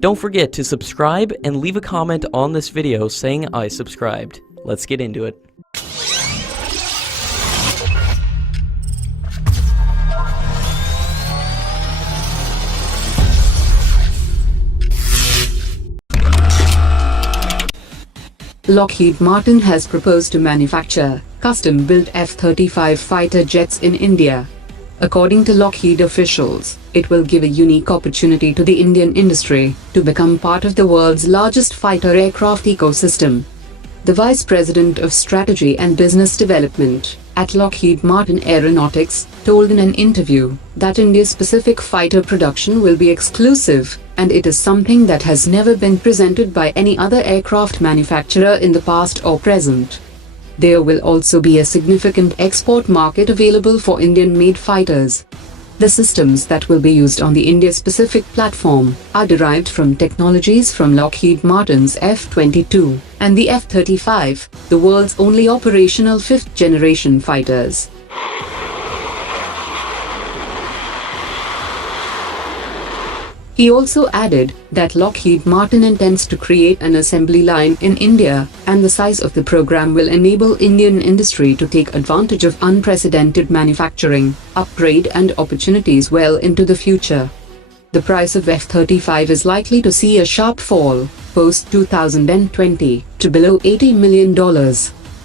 Don't forget to subscribe and leave a comment on this video saying I subscribed. Let's get into it. Lockheed Martin has proposed to manufacture custom-built F-35 fighter jets in India. According to Lockheed officials, it will give a unique opportunity to the Indian industry to become part of the world's largest fighter aircraft ecosystem. The Vice President of Strategy and Business Development at Lockheed Martin Aeronautics told in an interview that India's specific fighter production will be exclusive, and it is something that has never been presented by any other aircraft manufacturer in the past or present. There will also be a significant export market available for Indian-made fighters. The systems that will be used on the India-specific platform are derived from technologies from Lockheed Martin's F-22 and the F-35, the world's only operational fifth-generation fighters. He also added that Lockheed Martin intends to create an assembly line in India, and the size of the program will enable Indian industry to take advantage of unprecedented manufacturing, upgrade and opportunities well into the future. The price of F-35 is likely to see a sharp fall, post-2020, to below $80 million.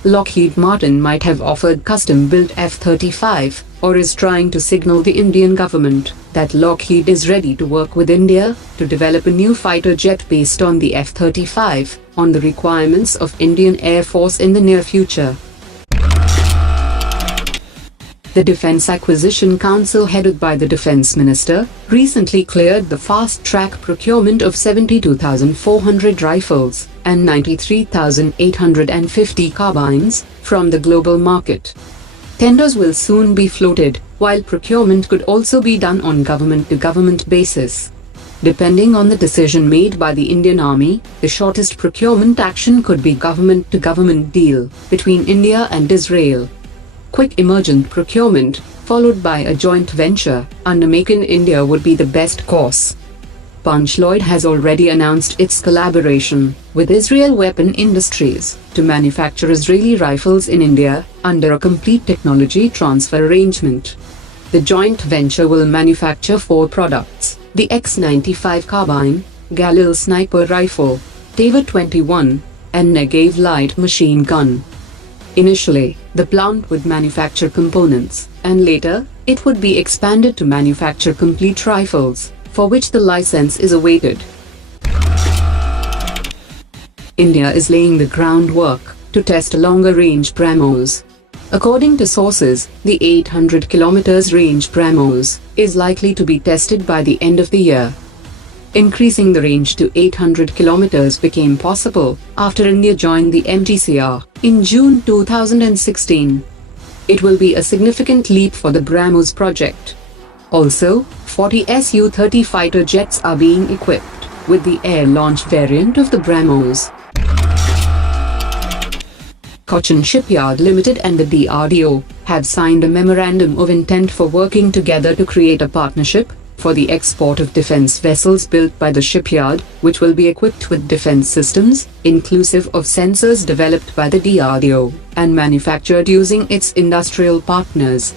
Lockheed Martin might have offered custom-built F-35, or is trying to signal the Indian government that Lockheed is ready to work with India to develop a new fighter jet based on the F-35, on the requirements of Indian Air Force in the near future. The Defense Acquisition Council, headed by the Defense Minister, recently cleared the fast-track procurement of 72,400 rifles and 93,850 carbines from the global market. Tenders will soon be floated, while procurement could also be done on government-to-government basis. Depending on the decision made by the Indian Army, the shortest procurement action could be government-to-government deal between India and Israel. Quick emergent procurement, followed by a joint venture under Make in India, would be the best course. Lloyd has already announced its collaboration with Israel Weapon Industries to manufacture Israeli rifles in India under a complete technology transfer arrangement. The joint venture will manufacture 4 products: the X-95 carbine, Galil sniper rifle, Taver 21, and Negev light machine gun. Initially, the plant would manufacture components, and later, it would be expanded to manufacture complete rifles, for which the license is awaited. India is laying the groundwork to test a longer-range BrahMos. According to sources, the 800 km range BrahMos is likely to be tested by the end of the year. Increasing the range to 800 km became possible after India joined the MTCR in June 2016. It will be a significant leap for the BrahMos project. Also, 40 Su-30 fighter jets are being equipped with the air-launched variant of the BrahMos. Cochin Shipyard Limited and the DRDO have signed a memorandum of intent for working together to create a partnership for the export of defense vessels built by the shipyard, which will be equipped with defense systems, inclusive of sensors developed by the DRDO and manufactured using its industrial partners.